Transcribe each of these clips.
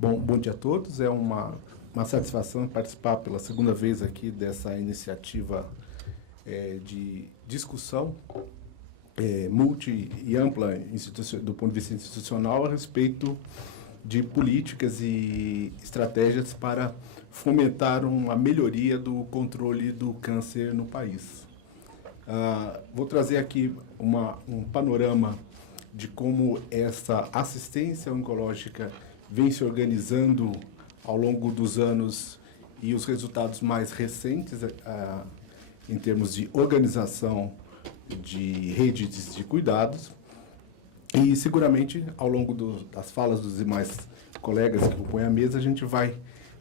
Bom dia a todos. É uma satisfação participar pela segunda vez aqui dessa iniciativa de discussão multi e ampla do ponto de vista institucional a respeito de políticas e estratégias para fomentar uma melhoria do controle do câncer no país. Vou trazer aqui um panorama de como essa assistência oncológica vem se organizando ao longo dos anos e os resultados mais recentes em termos de organização de redes de cuidados. E seguramente, ao longo das falas dos demais colegas que compõem a mesa, a gente vai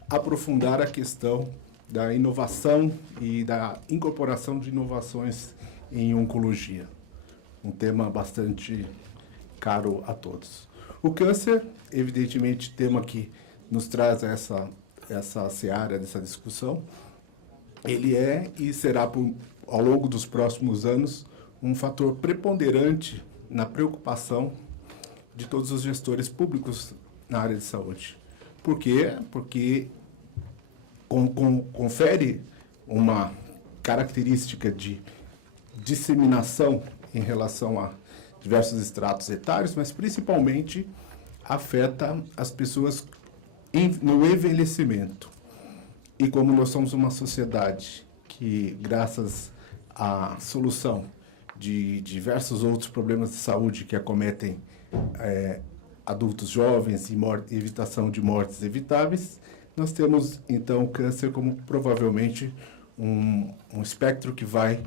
aprofundar a questão da inovação e da incorporação de inovações em oncologia. Um tema bastante caro a todos. O câncer, evidentemente, tema que nos traz essa seara dessa discussão. Ele é e será, ao longo dos próximos anos, um fator preponderante na preocupação de todos os gestores públicos na área de saúde. Por quê? Porque confere uma característica de disseminação em relação a diversos estratos etários, mas principalmente afeta as pessoas no envelhecimento. E como nós somos uma sociedade que, graças à solução de diversos outros problemas de saúde que acometem adultos jovens e evitação de mortes evitáveis, nós temos, então, o câncer como provavelmente um espectro que vai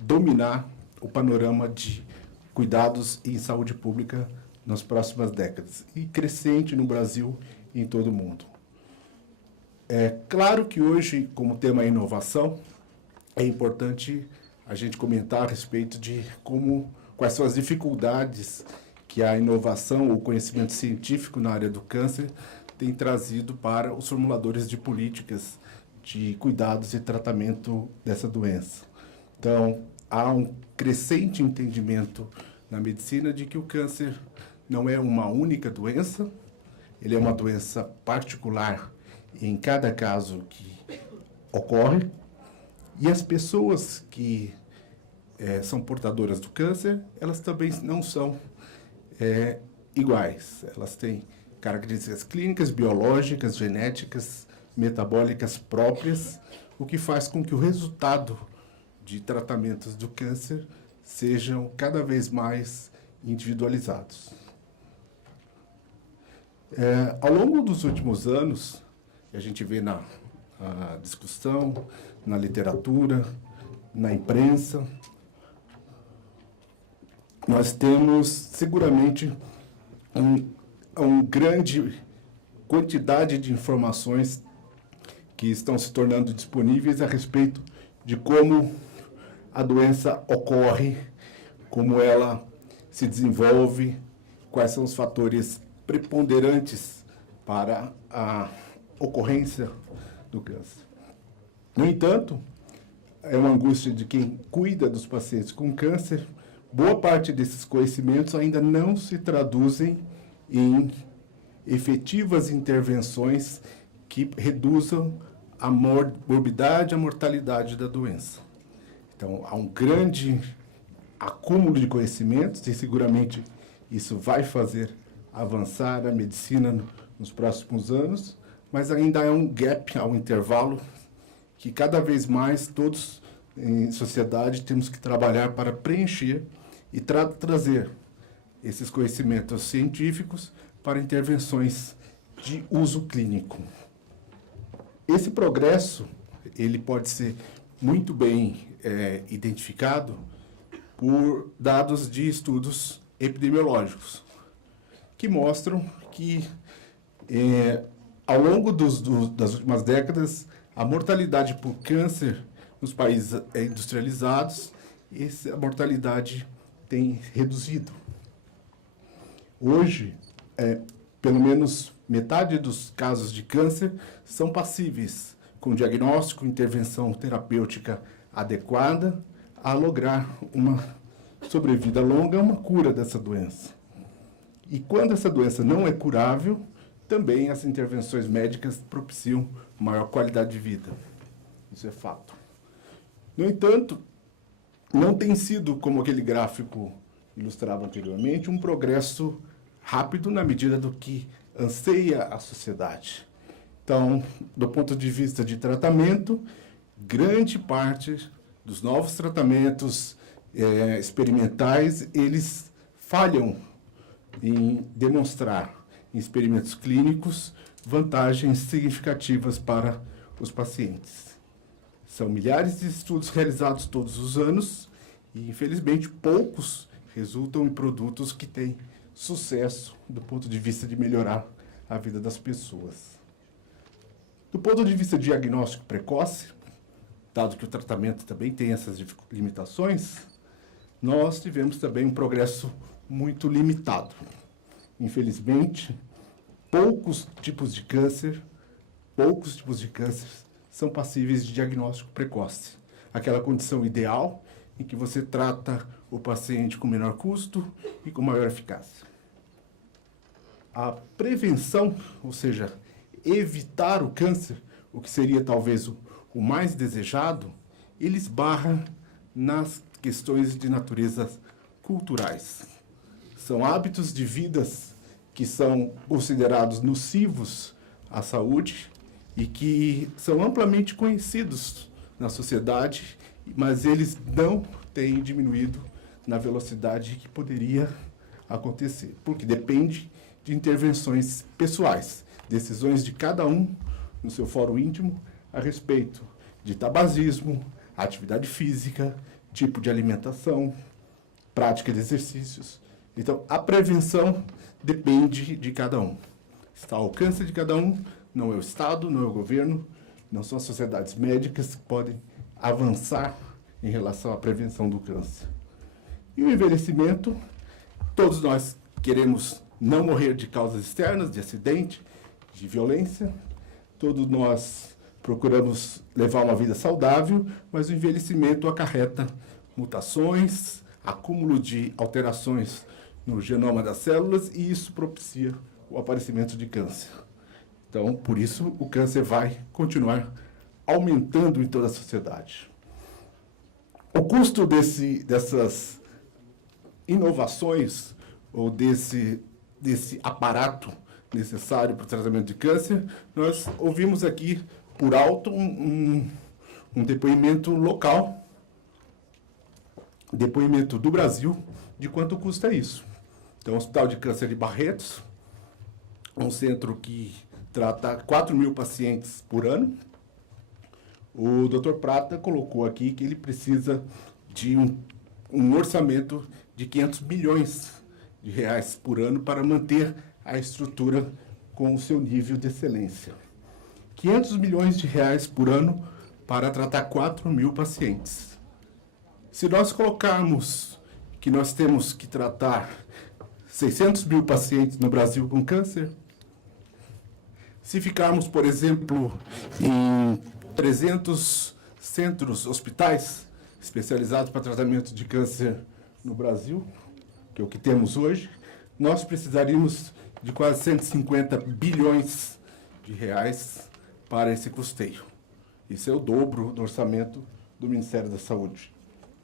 dominar o panorama de cuidados em saúde pública nas próximas décadas, e crescente no Brasil e em todo o mundo. É claro que hoje, como tema inovação, é importante a gente comentar a respeito de quais são as dificuldades que a inovação, o conhecimento científico na área do câncer tem trazido para os formuladores de políticas de cuidados e tratamento dessa doença. Então, há um crescente entendimento na medicina de que o câncer não é uma única doença, ele é uma doença particular em cada caso que ocorre, e as pessoas que são portadoras do câncer, elas também não são iguais. Elas têm características clínicas, biológicas, genéticas, metabólicas próprias, o que faz com que o resultado de tratamentos do câncer sejam cada vez mais individualizados. Ao longo dos últimos anos, a gente vê na discussão, na literatura, na imprensa, nós temos seguramente uma grande quantidade de informações que estão se tornando disponíveis a respeito de como a doença ocorre, como ela se desenvolve, quais são os fatores preponderantes para a ocorrência do câncer. No entanto, é uma angústia de quem cuida dos pacientes com câncer. Boa parte desses conhecimentos ainda não se traduzem em efetivas intervenções que reduzam a morbidade, a mortalidade da doença. Então, há um grande acúmulo de conhecimentos e seguramente isso vai fazer avançar a medicina nos próximos anos, mas ainda há um gap, há um intervalo que cada vez mais todos em sociedade temos que trabalhar para preencher e trazer esses conhecimentos científicos para intervenções de uso clínico. Esse progresso, ele pode ser muito bem identificado por dados de estudos epidemiológicos, que mostram que, ao longo das últimas décadas, a mortalidade por câncer nos países industrializados, a mortalidade tem reduzido. Hoje, pelo menos metade dos casos de câncer são passíveis, com diagnóstico e intervenção terapêutica adequada, a lograr uma sobrevida longa, uma cura dessa doença. E quando essa doença não é curável, também as intervenções médicas propiciam maior qualidade de vida. Isso é fato. No entanto, não tem sido, como aquele gráfico ilustrava anteriormente, um progresso rápido na medida do que anseia a sociedade. Então, do ponto de vista de tratamento, grande parte dos novos tratamentos experimentais, eles falham em demonstrar, em experimentos clínicos, vantagens significativas para os pacientes. São milhares de estudos realizados todos os anos e, infelizmente, poucos resultam em produtos que têm sucesso do ponto de vista de melhorar a vida das pessoas. Do ponto de vista de diagnóstico precoce, dado que o tratamento também tem essas limitações, nós tivemos também um progresso muito limitado. Infelizmente, poucos tipos de câncer são passíveis de diagnóstico precoce. Aquela condição ideal em que você trata o paciente com menor custo e com maior eficácia. A prevenção, ou seja, evitar o câncer, o que seria talvez o mais desejado, ele esbarra nas questões de natureza culturais. São hábitos de vidas que são considerados nocivos à saúde e que são amplamente conhecidos na sociedade, mas eles não têm diminuído na velocidade que poderia acontecer, porque depende de intervenções pessoais, decisões de cada um no seu fórum íntimo a respeito de tabagismo, atividade física, tipo de alimentação, prática de exercícios. Então, a prevenção depende de cada um. Está ao alcance de cada um, não é o Estado, não é o governo, não são as sociedades médicas que podem avançar em relação à prevenção do câncer. E o envelhecimento, todos nós queremos não morrer de causas externas, de acidente, de violência, todos nós procuramos levar uma vida saudável, mas o envelhecimento acarreta mutações, acúmulo de alterações no genoma das células, e isso propicia o aparecimento de câncer. Então, por isso, o câncer vai continuar aumentando em toda a sociedade. O custo dessas inovações, ou desse aparato necessário para o tratamento de câncer, nós ouvimos aqui, por alto, um depoimento local, depoimento do Brasil, de quanto custa isso. Então, o Hospital de Câncer de Barretos, um centro que trata 4.000 pacientes por ano. O Dr. Prata colocou aqui que ele precisa de um orçamento de 500 milhões de reais por ano para manter a estrutura com o seu nível de excelência. 500 milhões de reais por ano para tratar 4.000 pacientes. Se nós colocarmos que nós temos que tratar 600.000 pacientes no Brasil com câncer, se ficarmos, por exemplo, em 300 centros, hospitais especializados para tratamento de câncer no Brasil, que é o que temos hoje, nós precisaríamos de quase 150 bilhões de reais para esse custeio. Isso é o dobro do orçamento do Ministério da Saúde.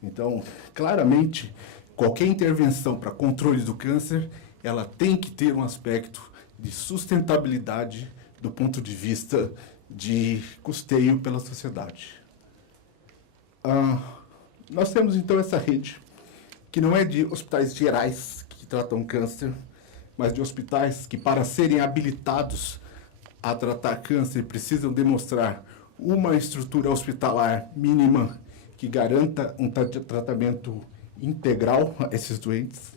Então, claramente, qualquer intervenção para controle do câncer, ela tem que ter um aspecto de sustentabilidade do ponto de vista de custeio pela sociedade. Nós temos, então, essa rede, que não é de hospitais gerais que tratam câncer, mas de hospitais que, para serem habilitados a tratar câncer, precisam demonstrar uma estrutura hospitalar mínima que garanta um tratamento integral a esses doentes.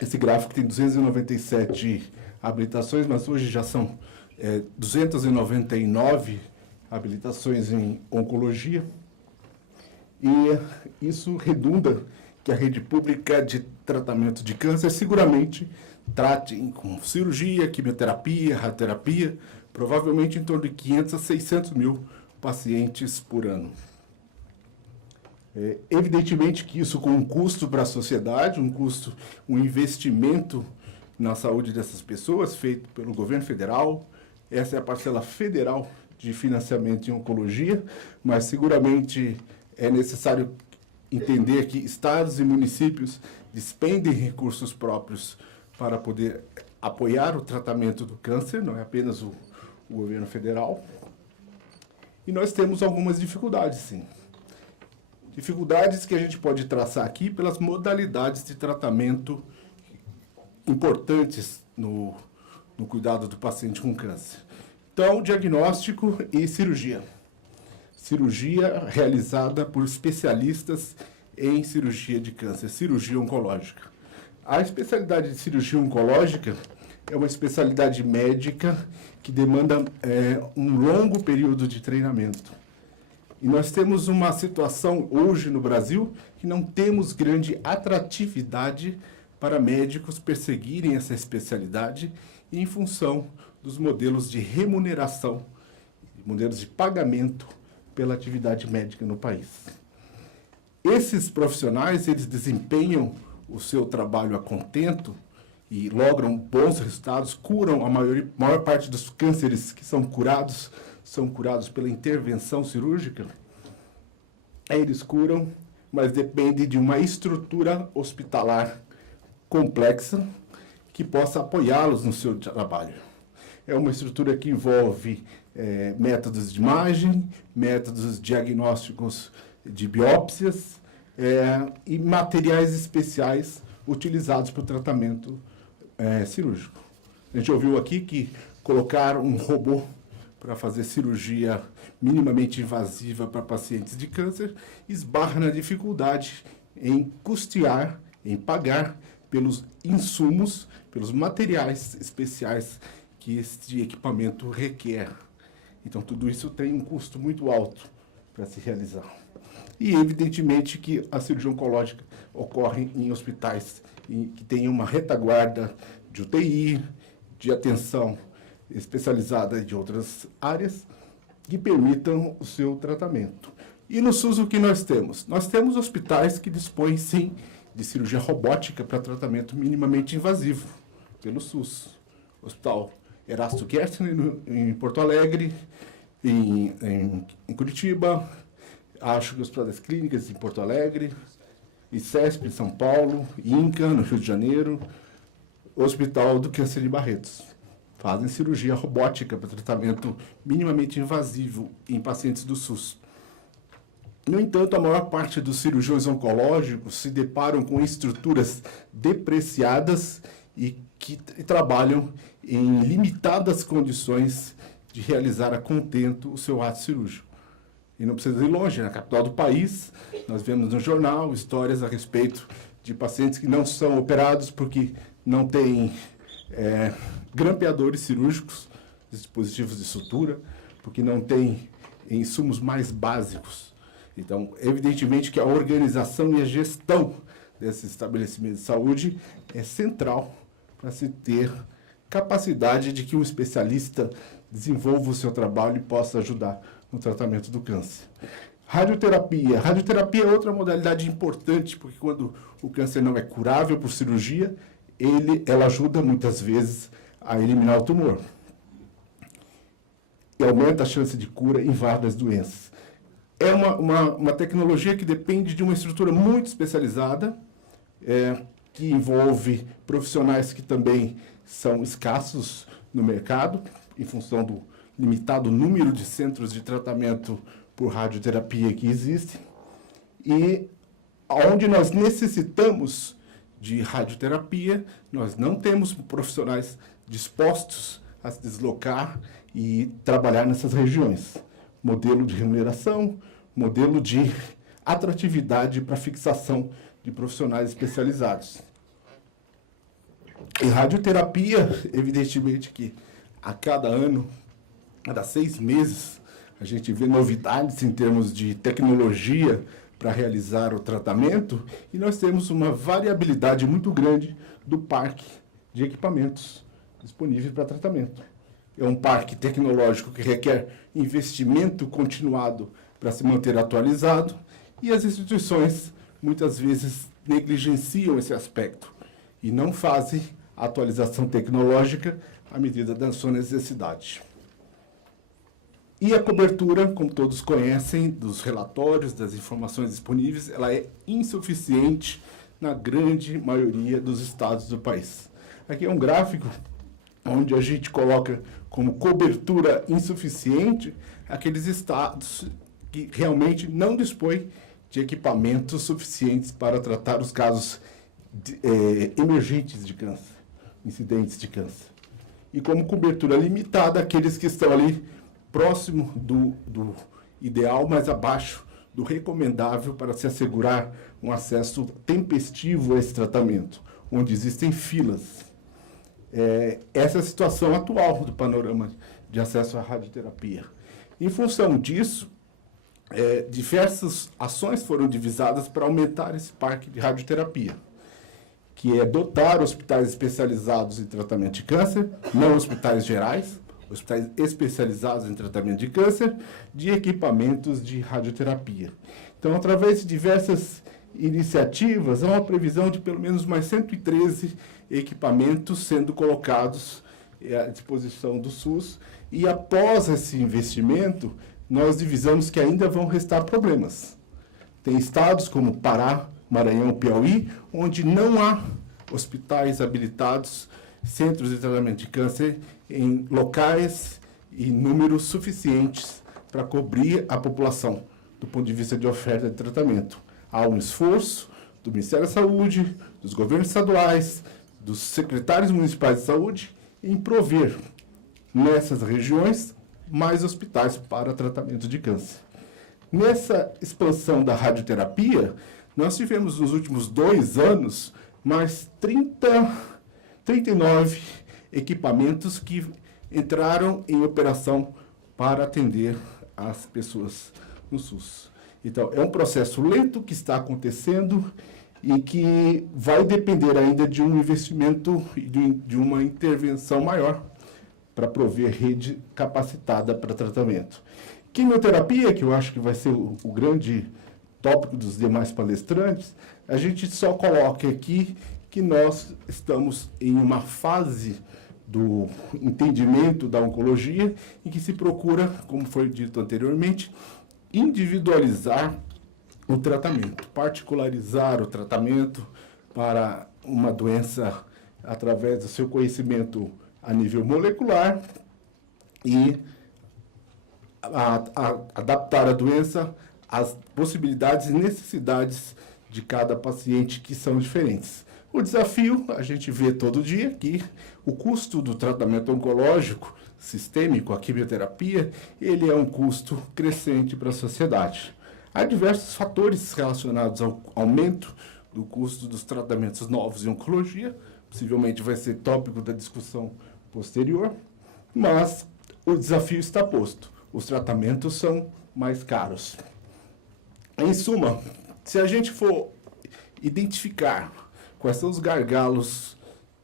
Esse gráfico tem 297 habilitações, mas hoje já são 299 habilitações em oncologia. E isso redunda que a rede pública de tratamento de câncer seguramente trate com cirurgia, quimioterapia, radioterapia, provavelmente em torno de 500 a 600 mil pacientes por ano. Evidentemente que isso com um custo para a sociedade, um investimento na saúde dessas pessoas, feito pelo governo federal. Essa é a parcela federal de financiamento em oncologia, mas seguramente é necessário entender que estados e municípios despendem recursos próprios para poder apoiar o tratamento do câncer, não é apenas o governo federal. E nós temos algumas dificuldades, sim. Dificuldades que a gente pode traçar aqui pelas modalidades de tratamento importantes no cuidado do paciente com câncer. Então, diagnóstico e cirurgia. Cirurgia realizada por especialistas em cirurgia de câncer, cirurgia oncológica. A especialidade de cirurgia oncológica é uma especialidade médica que demanda um longo período de treinamento. E nós temos uma situação hoje no Brasil que não temos grande atratividade para médicos perseguirem essa especialidade em função dos modelos de remuneração, modelos de pagamento pela atividade médica no país. Esses profissionais, eles desempenham o seu trabalho a contento e logram bons resultados, curam a maior parte dos cânceres que são curados pela intervenção cirúrgica. Eles curam, mas depende de uma estrutura hospitalar complexa que possa apoiá-los no seu trabalho. É uma estrutura que envolve métodos de imagem, métodos diagnósticos de biópsias e materiais especiais utilizados para o tratamento cirúrgico. A gente ouviu aqui que colocar um robô para fazer cirurgia minimamente invasiva para pacientes de câncer esbarra na dificuldade em custear, em pagar pelos insumos, pelos materiais especiais que este equipamento requer. Então, tudo isso tem um custo muito alto para se realizar. E, evidentemente, que a cirurgia oncológica ocorre em hospitais que têm uma retaguarda de UTI, de atenção especializada de outras áreas, que permitam o seu tratamento. E no SUS o que nós temos? Nós temos hospitais que dispõem, sim, de cirurgia robótica para tratamento minimamente invasivo, pelo SUS. Hospital Erasto Gersten, em Porto Alegre, em Curitiba, acho que o Hospital das Clínicas, em Porto Alegre, ICESP, em São Paulo, INCA, no Rio de Janeiro, Hospital do Câncer de Barretos. Fazem cirurgia robótica para tratamento minimamente invasivo em pacientes do SUS. No entanto, a maior parte dos cirurgiões oncológicos se deparam com estruturas depreciadas e que trabalham em limitadas condições de realizar a contento o seu ato cirúrgico. E não precisa ir longe, na capital do país, nós vemos no jornal histórias a respeito de pacientes que não são operados porque não têm grampeadores cirúrgicos, dispositivos de sutura, porque não têm insumos mais básicos. Então, evidentemente que a organização e a gestão desses estabelecimentos de saúde é central para se ter capacidade de que um especialista desenvolva o seu trabalho e possa ajudar no tratamento do câncer. Radioterapia. Radioterapia é outra modalidade importante, porque quando o câncer não é curável por cirurgia, ela ajuda muitas vezes a eliminar o tumor. E aumenta a chance de cura em várias doenças. É uma tecnologia que depende de uma estrutura muito especializada, que envolve profissionais que também são escassos no mercado, em função do limitado número de centros de tratamento por radioterapia que existem, e onde nós necessitamos de radioterapia, nós não temos profissionais dispostos a se deslocar e trabalhar nessas regiões. Modelo de remuneração, modelo de atratividade para fixação de profissionais especializados. E radioterapia, evidentemente que a cada ano, cada 6 meses, a gente vê novidades em termos de tecnologia para realizar o tratamento, e nós temos uma variabilidade muito grande do parque de equipamentos disponíveis para tratamento. É um parque tecnológico que requer investimento continuado para se manter atualizado, e as instituições muitas vezes negligenciam esse aspecto e não fazem atualização tecnológica à medida da sua necessidade. E a cobertura, como todos conhecem, dos relatórios, das informações disponíveis, ela é insuficiente na grande maioria dos estados do país. Aqui é um gráfico onde a gente coloca como cobertura insuficiente aqueles estados que realmente não dispõem de equipamentos suficientes para tratar os casos emergentes de câncer, incidentes de câncer. E como cobertura limitada, aqueles que estão ali próximo do ideal, mas abaixo do recomendável para se assegurar um acesso tempestivo a esse tratamento, onde existem filas. Essa é a situação atual do panorama de acesso à radioterapia. Em função disso, diversas ações foram divisadas para aumentar esse parque de radioterapia, que é dotar hospitais especializados em tratamento de câncer, não hospitais gerais, hospitais especializados em tratamento de câncer, de equipamentos de radioterapia. Então, através de diversas iniciativas, há uma previsão de pelo menos mais 113 equipamentos sendo colocados à disposição do SUS, e após esse investimento, nós divisamos que ainda vão restar problemas. Tem estados como Pará, Maranhão, Piauí, onde não há hospitais habilitados, centros de tratamento de câncer em locais e números suficientes para cobrir a população do ponto de vista de oferta de tratamento. Há um esforço do Ministério da Saúde, dos governos estaduais, dos secretários municipais de saúde em prover nessas regiões mais hospitais para tratamento de câncer. Nessa expansão da radioterapia, nós tivemos nos últimos 2 anos mais 39 equipamentos que entraram em operação para atender as pessoas no SUS. Então, é um processo lento que está acontecendo e que vai depender ainda de um investimento e de uma intervenção maior para prover rede capacitada para tratamento. Quimioterapia, que eu acho que vai ser o grande tópico dos demais palestrantes, a gente só coloca aqui que nós estamos em uma fase do entendimento da oncologia em que se procura, como foi dito anteriormente, individualizar o tratamento, particularizar o tratamento para uma doença através do seu conhecimento a nível molecular e adaptar a doença às possibilidades e necessidades de cada paciente, que são diferentes. O desafio, a gente vê todo dia que o custo do tratamento oncológico sistêmico, a quimioterapia, ele é um custo crescente para a sociedade. Há diversos fatores relacionados ao aumento do custo dos tratamentos novos em oncologia, possivelmente vai ser tópico da discussão posterior, mas o desafio está posto. Os tratamentos são mais caros. Em suma, se a gente for identificar quais são os gargalos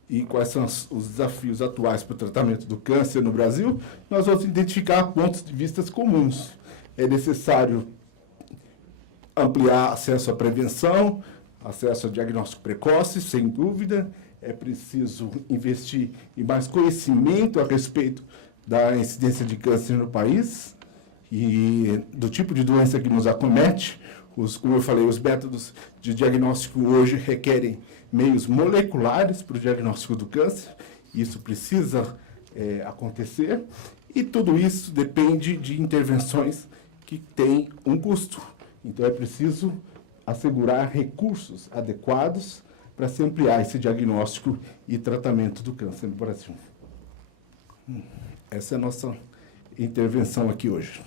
e quais são os desafios atuais para o tratamento do câncer no Brasil, nós vamos identificar pontos de vista comuns. É necessário ampliar acesso à prevenção, acesso a diagnóstico precoce, sem dúvida. É preciso investir em mais conhecimento a respeito da incidência de câncer no país e do tipo de doença que nos acomete. Como eu falei, os métodos de diagnóstico hoje requerem meios moleculares para o diagnóstico do câncer. Isso precisa acontecer. E tudo isso depende de intervenções que têm um custo. Então, é preciso assegurar recursos adequados para se ampliar esse diagnóstico e tratamento do câncer no Brasil. Essa é a nossa intervenção aqui hoje.